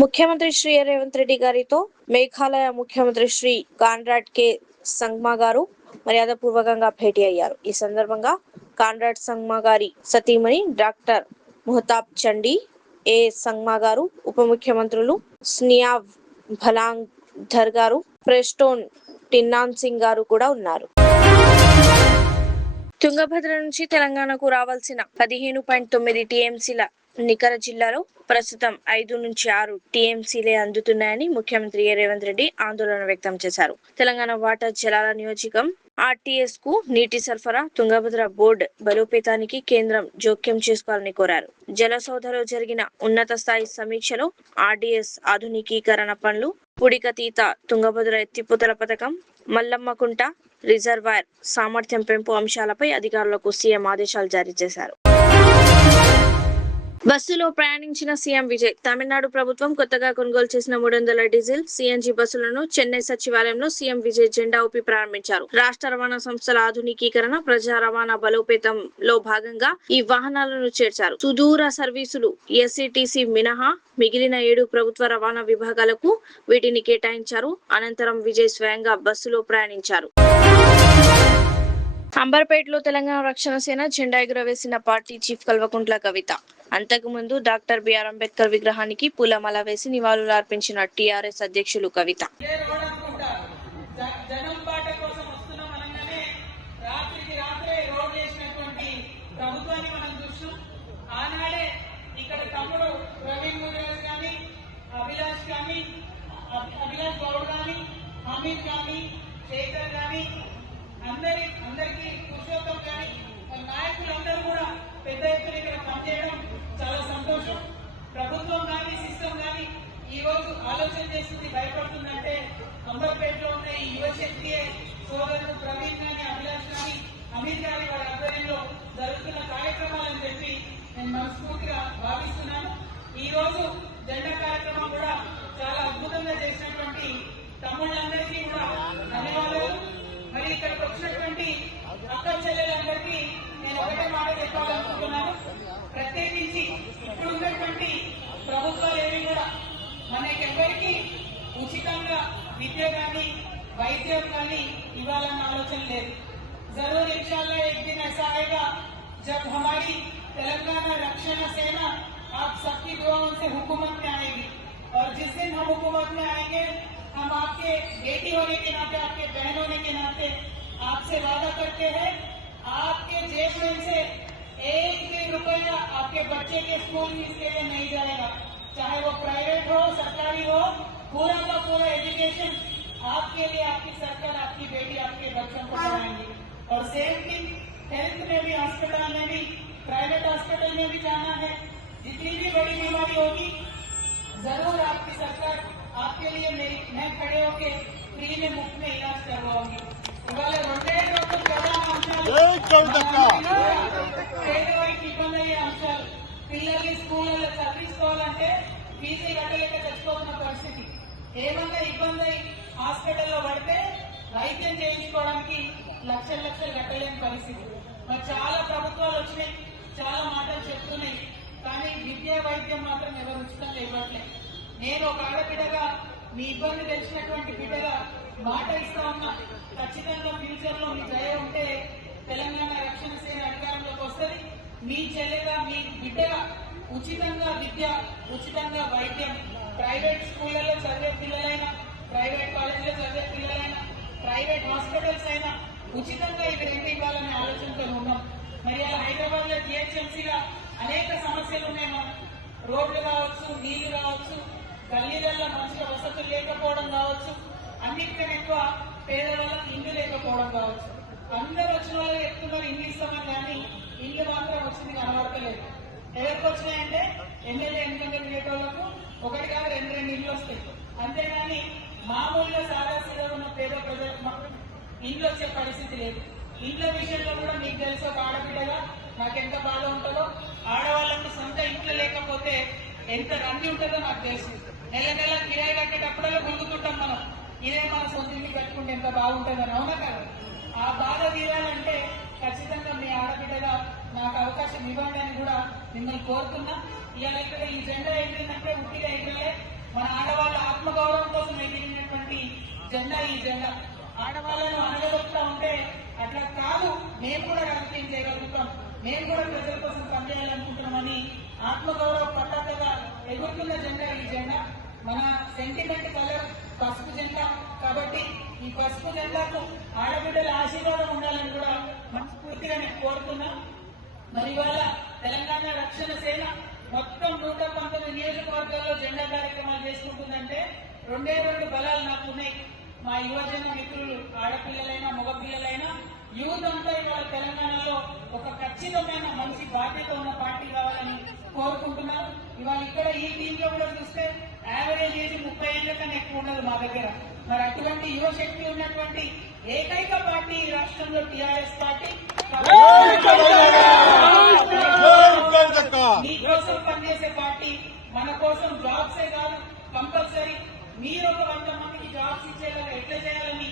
ముఖ్యమంత్రి శ్రీ రేవంత్ రెడ్డి గారితో మేఘాలయ ముఖ్యమంత్రి శ్రీ కాన్రాడ్ కే సంగ్మా గారు మర్యాదపూర్వకంగా భేటీ అయ్యారు. ఈ సందర్భంగా కాన్రాడ్ సంగ్మా గారి సతీమణి డాక్టర్ ముహతాబ్ చండీ ఏ సంగ్మా గారు, ఉప ముఖ్యమంత్రులు స్నియావ్ భలాంగ్ ధర్ గారు, ప్రెస్టోన్ టిన్నాన్ సింగ్ గారు కూడా ఉన్నారు. తుంగభద్ర నుంచి తెలంగాణకు రావాల్సిన 15.9 టీఎంసీల నికర జిల్లాలో ప్రస్తుతం 5 నుంచి 6 టీఎంసీలే అందుతున్నాయని ముఖ్యమంత్రి రేవంత్ రెడ్డి ఆందోళన వ్యక్తం చేశారు. తెలంగాణ వాటర్ జలాల నియోజకం ఆర్టీఎస్ కు నీటి సరఫరా తుంగభద్ర బోర్డు బలోపేతానికి కేంద్రం జోక్యం చేసుకోవాలని కోరారు. జలసౌధలో జరిగిన ఉన్నత స్థాయి సమీక్షలో ఆర్డీఎస్ ఆధునికీకరణ పనులు, పుడికతీత తుంగభద్ర ఎత్తిపోతల పథకం, మల్లమ్మకుంట రిజర్వాయర్ సామర్థ్యం పెంపు అంశాలపై అధికారులకు సీఎం ఆదేశాలు జారీ చేశారు. బస్సులో ప్రయాణించిన సీఎం విజయ్. తమిళనాడు ప్రభుత్వం కొత్తగా కొనుగోలు చేసిన 300 డీజిల్ సిఎన్జి బస్సులను చెన్నై సచివాలయంలో సీఎం విజయ్ జెండా ఊపి ప్రారంభించారు. రాష్ట్ర రవాణా సంస్థల ఆధునికీకరణ, ప్రజా రవాణా బలోపేతంలో భాగంగా ఈ వాహనాలను చేర్చారు. సుదూర సర్వీసులు ఎస్సీటీసీ మినహా మిగిలిన 7 ప్రభుత్వ రవాణా విభాగాలకు వీటిని కేటాయించారు. అనంతరం విజయ్ స్వయంగా బస్సులో ప్రయాణించారు. అంబర్పేటలో తెలంగాణ రక్షణ సేన జెండా ఎగురవేసిన పార్టీ చీఫ్ కల్వకుంట్ల కవిత. అంతకుముందు డాక్టర్ బిఆర్ అంబేద్కర్ విగ్రహానికి పూలమాల వేసి నివాళులు అర్పించిన టీఆర్ఎస్ అధ్యక్షులు కవిత. అందరికీ పురుషోత్తం కానీ నాయకులందరూ కూడా పెద్ద ఎత్తున ఇక్కడ పనిచేయడం చాలా సంతోషం. ప్రభుత్వం కానీ సిస్టమ్ కానీ ఈ రోజు ఆలోచన చేస్తుంది, భయపడుతుందంటే అంబర్పేటలో ఉన్న ఈ యువశక్తి సోదరులు ప్రవీణ్ కానీ, అభిలాష్ కానీ, అమీర్ గారి వారి ఆధ్వర్యంలో జరుగుతున్న కార్యక్రమాలని చెప్పి నేను మనస్ఫూర్తిగా భావిస్తున్నాను. ఈ రోజు జెండా కార్యక్రమం కూడా చాలా అద్భుతంగా చేసినటువంటి తమ్ముళ్ళందరికీ కూడా ధన్యవాదాలు. మరి ఇక్కడికి వచ్చినటువంటి అక్క చెల్లెలందరికీ నేను ఒకటే మాట చెప్పాలనుకుంటున్నాను. ప్రత్యేకించి ఇప్పుడు ఉన్నటువంటి ప్రభుత్వాలు ఏవి కూడా మనకెవరికి ఉచితంగా విద్య కానీ వైద్యం కానీ ఇవ్వాలన్న ఆలోచన లేదు. जरूर इंशाल्लाह एक दिन ऐसा आएगा जब हमारी तेलंगाना रक्षण सेना आप सबकी दुआओं से हुकूमत में आएगी, और जिस दिन हम हुकूमत में आएंगे हम आपके बेटी होने के नाते, आपके बहन होने के नाते आपसे वादा करते हैं, आपके जेब में से 1 भी रुपया आपके बच्चे के स्कूल फीस के लिए नहीं जाएगा, चाहे वो प्राइवेट हो सरकारी हो, पूरा का पूरा एजुकेशन आपके लिए आपकी सरकार, आपकी बेटी, आपके बच्चों को पढ़ाएंगे। और सेम थिंग हेल्थ में भी, हॉस्पिटल में भी, प्राइवेट हॉस्पिटल में भी जाना है, जितनी भी बड़ी बीमारी होगी जरूर आपकी सरकार आपके लिए मैं खड़े होके फ्री में मुफ्त में इलाज करवाऊंगी. ఇవాళ 2 రోజులు ప్రధాన అంశాలు పేదవారికి ఇబ్బంది అయ్యే అంశాలు. పిల్లల్ని స్కూళ్ళలో చదివించుకోవాలంటే ఫీజు కట్టలేక తెచ్చుకోవాల్సిన పరిస్థితి. ఏమన్నా ఇబ్బంది అయి హాస్పిటల్లో పడితే వైద్యం చేయించుకోవడానికి లక్షలు కట్టలేని పరిస్థితి. మరి చాలా ప్రభుత్వాలు వచ్చినాయి, చాలా మాటలు చెప్తున్నాయి, కానీ విద్యా వైద్యం మాత్రం ఎవరు ఉచితంగా ఇవ్వట్లేదు. నేను ఒక ఆడబిడ్డగా మీ ఇబ్బంది తెలిసినటువంటి బిడ్డగా మాట ఇస్తా ఉన్నా, ఖచ్చితంగా ఫ్యూచర్ లో మీ దయ ఉంటే తెలంగాణ రక్షణ సేన అధికారంలోకి వస్తుంది. మీ చెల్లెగా, మీ బిడ్డగా ఉచితంగా విద్య, ఉచితంగా వైద్యం, ప్రైవేట్ స్కూళ్లలో చదివే పిల్లలైనా, ప్రైవేట్ కాలేజీలో చదివే పిల్లలైనా, ప్రైవేట్ హాస్పిటల్స్ అయినా ఉచితంగా ఇవి 2 ఇవ్వాలనే ఆలోచనతో ఉన్నాం. మరి అలా హైదరాబాద్ లో జిహెచ్ఎంసీగా అనేక సమస్యలు ఉన్నాయి. రోడ్లు కావచ్చు, నీళ్లు కావచ్చు, గల్లీలలో మంచిగా వసతులు లేకపోవడం కావచ్చు, అన్నిటికన్నా ఎక్కువ పేదవాళ్ళకి ఇల్లు లేకపోవడం కావచ్చు. అందరూ వచ్చిన వాళ్ళు చెప్తున్నారు ఇల్లు ఇస్తామని, కానీ ఇల్లు మాత్రం వచ్చింది కనబడతలేదు. ఎవరికి వచ్చినాయంటే ఎమ్మెల్యే ఎన్నికలు తిరిగేటోళ్లకు 1 కాదు 2 ఇల్లు వస్తాయి. అంతేగాని మామూలుగా సాదాసీదా ఉన్న పేద ప్రజలకు ఇండ్లు వచ్చే పరిస్థితి లేదు. ఇండ్ల విషయంలో కూడా మీకు తెలిసి ఒక ఆడబిడ్డగా నాకెంత బాధ ఉంటుందో, ఆడవాళ్లకు సొంత ఇంట్లో లేకపోతే ఎంత రంది ఉంటుందో నాకు తెలుసు. నెల కిరాయి కట్టేటప్పుడల్లా గుంగుతుంటాం మనం, ఇదే మన సొంత ఇంటికి కట్టుకుంటే ఎంత బాగుంటుందని. అవునా కదా? ఆ బాధ తీరాలంటే ఖచ్చితంగా మీ ఆడబిడ్డగా నాకు అవకాశం ఇవ్వండి అని కూడా మిమ్మల్ని కోరుతున్నా. ఇవాళ ఇక్కడ ఈ జెండా ఎగిరినప్పుడే ఉట్టిగా ఎగిరలే, మన ఆడవాళ్ళ ఆత్మగౌరవం కోసం ఎగిరినటువంటి జెండా ఈ జెండా. ఆడవాళ్ళను అనగదొక్కుతా ఉంటే అట్లా కాదు, మేము కూడా రాజకీయం చేయగలుగుతాం, మేము కూడా ప్రజల కోసం పనిచేయాలనుకుంటున్నామని ఆత్మగౌరవ పతాకగా ఎగురుతున్న జెండా ఈ జెండా. మన సెంటిమెంట్ కలర్ పసుపు జెండా కాబట్టి ఈ పసుపు జెండాకు ఆడబిడ్డల ఆశీర్వాదం ఉండాలని కూడా మనస్ఫూర్తిగా నేను కోరుతున్నా. మరి ఇవాళ తెలంగాణ రక్షణ సేన మొత్తం 119 నియోజకవర్గాల్లో జెండా కార్యక్రమాలు చేసుకుంటుందంటే 2 బలాలు నాకు ఉన్నాయి. మా యువజన మిత్రులు ఆడపిల్లలైనా మగపిల్లలైనా యూత్ అంతా ఇవాళ తెలంగాణలో ఒక ఖచ్చితమైన మంచి బాధ్యత ఉన్న పార్టీ కావాలని కోరుకుంటున్నాను. ఇవాళ ఇక్కడ ఈ టీంలో కూడా చూస్తే యావరేజ్ ఏజ్ 30 ఏళ్ల కన్నా ఎక్కువ ఉండదు మా దగ్గర. మరి అటువంటి యువశక్తి ఉన్నటువంటి ఏకైక పార్టీ ఈ రాష్ట్రంలో టీఆర్ఎస్ పార్టీ. మీకోసం పనిచేసే పార్టీ, మన కోసం జాబ్సే కాదు కంపల్సరీ మీరు ఒక 100 మందికి జాబ్స్ ఇచ్చేలాగా ఎట్లా చేయాలని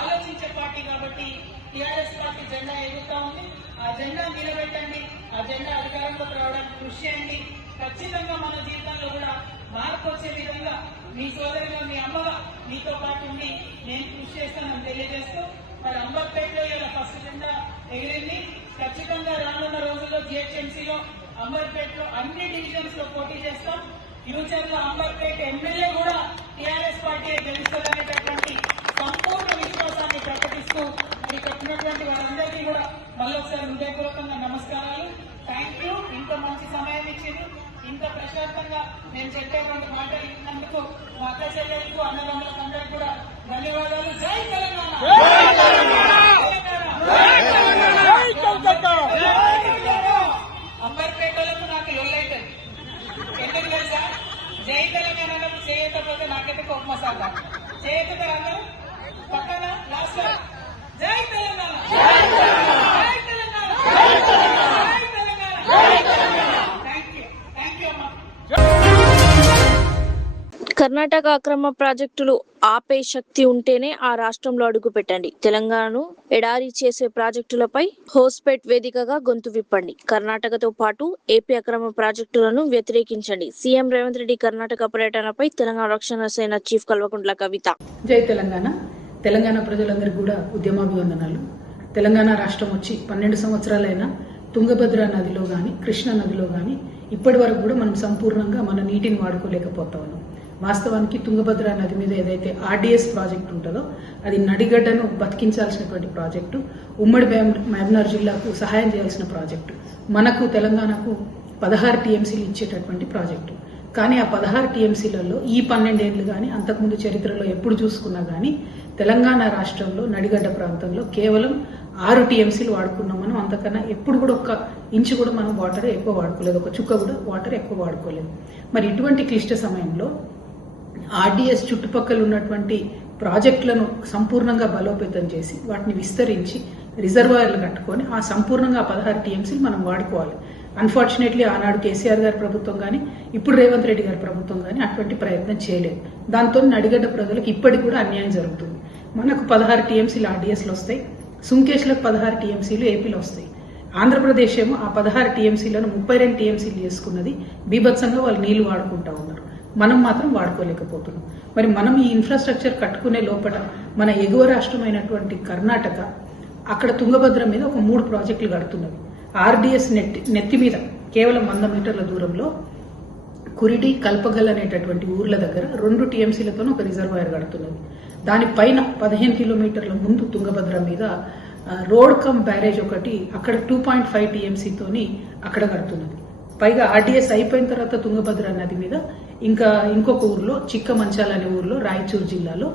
ఆలోచించే పార్టీ కాబట్టి టీఆర్ఎస్ పార్టీ జెండా ఎగురుతా ఉంది. ఆ జెండా నిలబెట్టండి, ఆ జెండా అధికారంలోకి రావడానికి కృషి చేయండి. ఖచ్చితంగా మన జీవితంలో కూడా మార్పు వచ్చే విధంగా మీ సోదరుగా మీ అమ్మగా మీతో పాటు ఉండి నేను కృషి చేస్తానని తెలియజేస్తూ, మరి అంబర్పేటలో ఇలా ఫస్ట్ జెండా ఎగిరింది. ఖచ్చితంగా రానున్న రోజుల్లో జిహెచ్ఎంసీలో అంబర్పేటలో అన్ని డివిజన్స్ లో పోటీ చేస్తాం. ఫ్యూచర్ లో అంబర్పేట ఎమ్మెల్యే కూడా టీఆర్ఎస్ పార్టీ గెలుస్తుందనేటటువంటి సంపూర్ణ విశ్వాసాన్ని ప్రకటిస్తూ మీకు వచ్చినటువంటి వారందరికీ కూడా మళ్ళొకసారి హృదయపూర్వకంగా నమస్కారాలు. Thank you. ఇంత మంచి సమయం ఇచ్చింది, ఇంత ప్రశాంతంగా నేను చెప్పేటువంటి మాటలు ఇచ్చినందుకు మా అక్క చెల్లెలకు అన్నదమ్ములకు అందరికీ కూడా ధన్యవాదాలు. జై తెలంగాణ. అంబర్పేటలకు నాకు లొల్లైతుంది ఎందుకు తెలుసా? జై తెలంగాణ చేయకపోతే నాకైతే కోపం వస్తుందా? చేయకపోతే అందరూ పక్కన లాస్ట్ జై తెలంగాణ, జై తెలంగాణ, జై తెలంగాణ. థ్యాంక్ యూ అమ్మా. కర్ణాటక అక్రమ ప్రాజెక్టులు ఆపే శక్తి ఉంటేనే ఆ రాష్ట్రంలో అడుగు పెట్టండి. తెలంగాణను ఎడారి చేసే ప్రాజెక్టులపై హోస్పేట్ వేదికగా గొంతు విప్పండి. కర్ణాటకతో పాటు ఏపీ అక్రమ ప్రాజెక్టులను వ్యతిరేకించండి. సీఎం రేవంత్ రెడ్డి కర్ణాటక పర్యటనపై తెలంగాణ రక్షణ సేన చీఫ్ కల్వకుంట్ల కవిత. జై తెలంగాణ. తెలంగాణ ప్రజలందరికీ కూడా ఉద్యమాభివందనాలు. తెలంగాణ రాష్ట్రం వచ్చి 12 సంవత్సరాలైనా తుంగభద్ర నదిలో గాని కృష్ణా నదిలో గాని ఇప్పటి వరకు కూడా మనం సంపూర్ణంగా మన నీటిని వాడుకోలేకపోతా ఉన్నాం. వాస్తవానికి తుంగభద్ర నది మీద ఏదైతే ఆర్డీఎస్ ప్రాజెక్టు ఉంటుందో అది నడిగడ్డను బతికించాల్సినటువంటి ప్రాజెక్టు, ఉమ్మడి మహబూబ్నగర్ జిల్లాకు సహాయం చేయాల్సిన ప్రాజెక్టు, మనకు తెలంగాణకు 16 టీఎంసీలు ఇచ్చేటటువంటి ప్రాజెక్టు. కానీ ఆ 16 టీఎంసీలలో ఈ 12 ఏళ్లు కానీ అంతకుముందు చరిత్రలో ఎప్పుడు చూసుకున్నా కానీ తెలంగాణ రాష్ట్రంలో నడిగడ్డ ప్రాంతంలో కేవలం 6 టీఎంసీలు వాడుకున్నాం మనం. అంతకన్నా ఎప్పుడు కూడా 1 ఇంచు కూడా మనం వాటర్ ఎక్కువ వాడుకోలేదు, 1 చుక్క కూడా వాటర్ ఎక్కువ వాడుకోలేదు. మరి ఇటువంటి క్లిష్ట సమయంలో ఆర్డీఎస్ చుట్టుపక్కల ఉన్నటువంటి ప్రాజెక్టులను సంపూర్ణంగా బలోపేతం చేసి వాటిని విస్తరించి రిజర్వాయర్లు కట్టుకొని ఆ సంపూర్ణంగా 16 టీఎంసీలు మనం వాడుకోవాలి. అన్ఫార్చునేట్లీ ఆనాడు కేసీఆర్ గారి ప్రభుత్వం కానీ ఇప్పుడు రేవంత్ రెడ్డి గారి ప్రభుత్వం కానీ అటువంటి ప్రయత్నం చేయలేదు. దాంతో నడిగడ్డ ప్రజలకు ఇప్పటికి కూడా అన్యాయం జరుగుతుంది. మనకు 16 టీఎంసీలు ఆర్డీఎస్లు వస్తాయి, సుంకేష్లకు 16 టీఎంసీలు ఏపీలో వస్తాయి. ఆంధ్రప్రదేశ్ ఏమో ఆ 16 టీఎంసీలను 32 టీఎంసీలు చేసుకున్నది. బీభత్సంగా వాళ్ళు నీళ్లు వాడుకుంటా ఉన్నారు, మనం మాత్రం వాడుకోలేకపోతున్నాం. మరి మనం ఈ ఇన్ఫ్రాస్ట్రక్చర్ కట్టుకునే లోపల మన ఎగువ రాష్ట్రమైనటువంటి కర్ణాటక అక్కడ తుంగభద్ర మీద ఒక 3 ప్రాజెక్టులు కడుతున్నది. ఆర్డీఎస్ నెత్తి మీద కేవలం 100 మీటర్ల దూరంలో కురిడి కల్పగల్ అనేటటువంటి ఊర్ల దగ్గర 2 టీఎంసీలతో ఒక రిజర్వాయర్ కడుతున్నది. దానిపైన 15 కిలోమీటర్ల ముందు తుంగభద్ర మీద రోడ్ కమ్ బ్యారేజ్ ఒకటి అక్కడ 2.5 టీఎంసీతోని అక్కడ కడుతున్నది. పైగా ఆర్డీఎస్ అయిపోయిన తర్వాత తుంగభద్ర నది మీద ఇంకొక ఊర్లో చిక్కమంచాల్ అనే ఊర్లో రాయచూర్ జిల్లాలో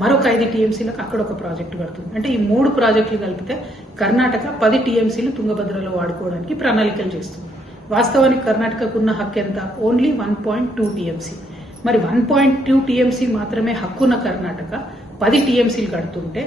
మరొక 5 టీఎంసీలకు అక్కడ ఒక ప్రాజెక్టు కడుతుంది. అంటే ఈ 3 ప్రాజెక్టులు కలిపితే కర్ణాటక 10 టీఎంసీలు తుంగభద్రలో వాడుకోవడానికి ప్రణాళికలు చేస్తుంది. వాస్తవానికి కర్ణాటకకు ఉన్న హక్కు ఎంత? Only 1.2 TMC. మరి 1.2 టీఎంసీ మాత్రమే హక్కున్న కర్ణాటక 10 టీఎంసీలు కడుతుంటే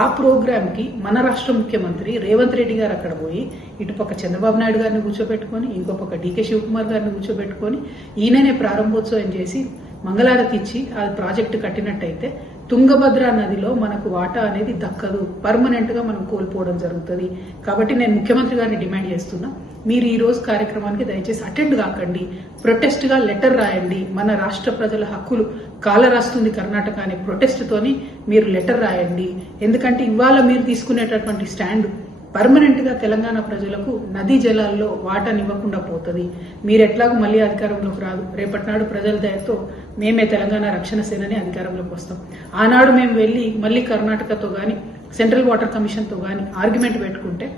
ఆ ప్రోగ్రామ్ కి మన రాష్ట్ర ముఖ్యమంత్రి రేవంత్ రెడ్డి గారు అక్కడ పోయి ఇటుపక్క చంద్రబాబు నాయుడు గారిని కూర్చోబెట్టుకుని ఇంకో పక్క డీకే శివకుమార్ గారిని కూర్చోబెట్టుకుని ఈయననే ప్రారంభోత్సవం చేసి మంగళారతి ఇచ్చి ఆ ప్రాజెక్టు కట్టినట్టయితే తుంగభద్ర నదిలో మనకు వాటా అనేది దక్కదు, పర్మనెంట్ గా మనం కోల్పోవడం జరుగుతుంది. కాబట్టి నేను ముఖ్యమంత్రి గారిని డిమాండ్ చేస్తున్నా, మీరు ఈ రోజు కార్యక్రమానికి దయచేసి అటెండ్ కాకండి. ప్రొటెస్ట్ గా లెటర్ రాయండి. మన రాష్ట్ర ప్రజల హక్కులు కాలరాస్తుంది కర్ణాటక అనే ప్రొటెస్ట్ తోని మీరు లెటర్ రాయండి. ఎందుకంటే ఇవాళ మీరు తీసుకునేటటువంటి స్టాండ్ పర్మనెంట్ గా తెలంగాణ ప్రజలకు నదీ జలాల్లో వాటానివ్వకుండా పోతుంది. మీరు ఎట్లాగూ మళ్ళీ అధికారంలోకి రాదు. రేపటి నాడు ప్రజల దయతో మేమే తెలంగాణ రక్షణ సేనని అధికారంలోకి వస్తాం. ఆనాడు మేము వెళ్లి మళ్ళీ కర్ణాటకతో గాని సెంట్రల్ వాటర్ కమిషన్ తో గాని ఆర్గ్యుమెంట్ పెట్టుకుంటే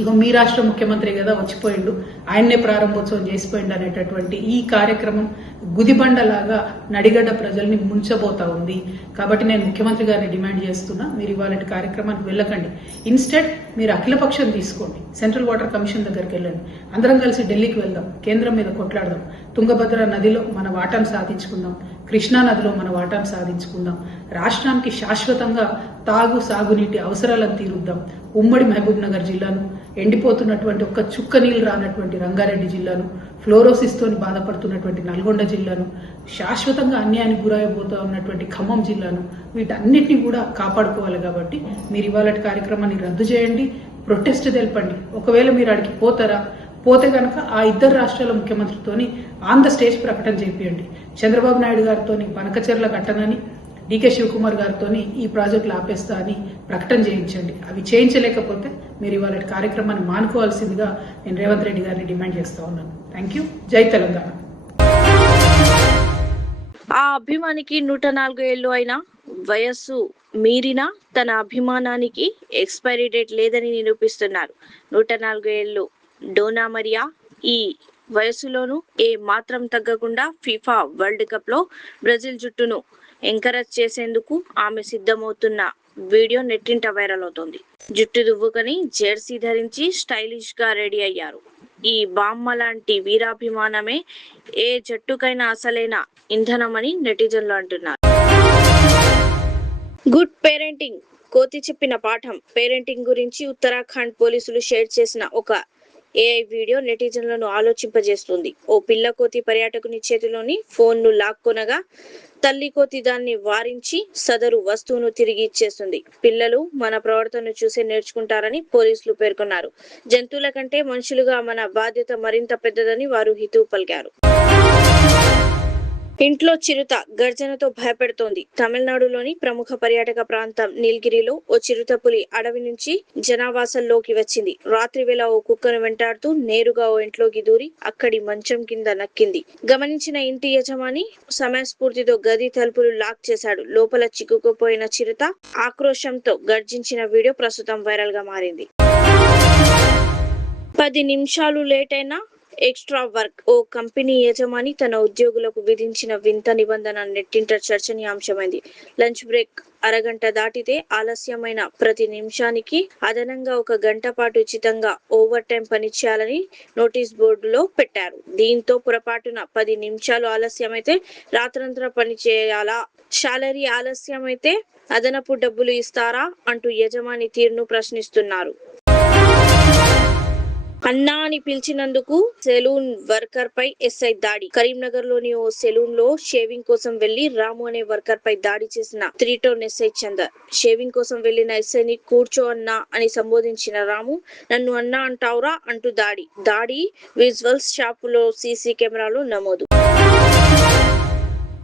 ఇగో మీ రాష్ట్ర ముఖ్యమంత్రి కదా వచ్చిపోయిండు, ఆయన్నే ప్రారంభోత్సవం చేసిపోయిండు అనేటటువంటి ఈ కార్యక్రమం గుదిబండలాగా నడిగడ్డ ప్రజల్ని ముంచబోతా ఉంది. కాబట్టి నేను ముఖ్యమంత్రి గారిని డిమాండ్ చేస్తున్నా, మీరు ఇవాళ కార్యక్రమానికి వెళ్ళకండి. ఇన్స్టెడ్ మీరు అఖిలపక్షం తీసుకోండి, సెంట్రల్ వాటర్ కమిషన్ దగ్గరికి వెళ్ళండి, అందరం కలిసి ఢిల్లీకి వెళ్దాం, కేంద్రం మీద కొట్లాడదాం, తుంగభద్ర నదిలో మన వాటాను సాధించుకుందాం, కృష్ణా నదిలో మన వాటాను సాధించుకుందాం, రాష్ట్రానికి శాశ్వతంగా సాగునీటి అవసరాలను తీరుద్దాం. ఉమ్మడి మహబూబ్ నగర్ జిల్లాను, ఎండిపోతున్నటువంటి ఒక్క చుక్క నీళ్లు రానటువంటి రంగారెడ్డి జిల్లాను, ఫ్లోరోసిస్ తోని బాధపడుతున్నటువంటి నల్గొండ జిల్లాను, శాశ్వతంగా అన్యాయానికి గురైపోతూ ఉన్నటువంటి ఖమ్మం జిల్లాను, వీటన్నిటిని కూడా కాపాడుకోవాలి. కాబట్టి మీరు ఇవాళ కార్యక్రమాన్ని రద్దు చేయండి, ప్రొటెస్ట్ తెలపండి. ఒకవేళ మీరు అడిగి పోతే గనక ఆ ఇద్దరు రాష్ట్రాల ముఖ్యమంత్రితోని ఆన్ ద స్టేజ్ ప్రకటన చేపియండి. చంద్రబాబు నాయుడు గారితోని పనకచెర్ల కట్టనని, డీకే శివకుమార్ గారితో ఈ ప్రాజెక్టులు ఆపేస్తా అని ప్రకటన చేయించండి. అవి చేయించలేకపోతే మీరు ఇవాళ కార్యక్రమాన్ని మానుకోవాల్సిందిగా నేను రేవంత్ రెడ్డి గారిని డిమాండ్ చేస్తా ఉన్నాను. Thank you. జై తెలంగాణ. ఆ అభిమానికి 104 ఏళ్లు అయినా వయస్సు మీరినా తన అభిమానానికి ఎక్స్పైరీ డేట్ లేదని నిరూపిస్తున్నారు. 104 ఏళ్లు డోనా మరియా ఈ వయసులోనూ ఏ మాత్రం తగ్గకుండా ఫిఫా వరల్డ్ కప్ లో బ్రెజిల్ జట్టును ఎంకరేజ్ చేసేందుకు ఆమె సిద్ధమవుతున్న వీడియో నెట్టింట వైరల్ అవుతోంది. జుట్టు దువ్వుకొని జెర్సీ ధరించి స్టైలిష్ గా రెడీ అయ్యారు. ఈ బామ్మ లాంటి వీరాభిమానమే ఏ జట్టుకైనా అసలైన ఇంధనమని నెటిజన్లు అంటున్నారు. గుడ్ పేరెంటింగ్ కోతి చెప్పిన పాఠం పేరెంటింగ్ గురించి ఉత్తరాఖండ్ పోలీసులు షేర్ చేసిన ఒక ఏఐ వీడియో నెటిజన్లను ఆలోచింపజేస్తుంది. ఓ పిల్ల కోతి పర్యాటకుని చేతిలోని ఫోన్ను లాక్కొనగా తల్లి కోతి దాన్ని వారించి సదరు వస్తువును తిరిగి ఇచ్చేస్తుంది. పిల్లలు మన ప్రవర్తనను చూసి నేర్చుకుంటారని పోలీసులు పేర్కొన్నారు. జంతువుల కంటే మనుషులుగా మన బాధ్యత మరింత పెద్దదని వారు హితవు పలికారు. ఇంట్లో చిరుత గర్జనతో భయపెడుతోంది. తమిళనాడులోని ప్రముఖ పర్యాటక ప్రాంతం నీలగిరిలో ఓ చిరుత పులి అడవి నుంచి జనావాసంలోకి వచ్చింది. రాత్రి వేళ ఓ కుక్కను వెంటాడుతూ నేరుగా ఓ ఇంట్లోకి దూరి అక్కడి మంచం కింద నక్కింది. గమనించిన ఇంటి యజమాని సమయస్ఫూర్తితో గది తలుపులు లాక్ చేశాడు. లోపల చిక్కుకుపోయిన చిరుత ఆక్రోశంతో గర్జించిన వీడియో ప్రస్తుతం వైరల్ గా మారింది. 10 నిమిషాలు లేట్ అయినా ఎక్స్ట్రా వర్క్ ఓ కంపెనీ యజమాని తన ఉద్యోగులకు విధించిన వింత నిబంధన నెట్టింట చర్చనీయాంశమైంది. లంచ్ బ్రేక్ అరగంట దాటితే ఆలస్యమైన ప్రతి నిమిషానికి అదనంగా 1 గంట పాటు ఉచితంగా ఓవర్ టైం పనిచేయాలని నోటీస్ బోర్డులో పెట్టారు. దీంతో పొరపాటున 10 నిమిషాలు ఆలస్యమైతే రాత్రంతా పని చేయాలా, శాలరీ ఆలస్యమైతే అదనపు డబ్బులు ఇస్తారా అంటూ యజమాని తీరును ప్రశ్నిస్తున్నారు. అన్నా అని పిలిచినందుకు సెలూన్ వర్కర్ పై ఎస్ఐ దాడి. కరీంనగర్ లోని ఓ సెలూన్ లో షేవింగ్ కోసం వెళ్లి రాము అనే వర్కర్ పై దాడి చేసిన 3 టౌన్ ఎస్ఐ చందర్. షేవింగ్ కోసం వెళ్లిన ఎస్ఐని కూర్చో అన్నా అని సంబోధించిన రాము నన్ను అన్నా అంటావురా అంటూ దాడి విజువల్స్ షాపులో సీసీ కెమెరాలో నమోదు.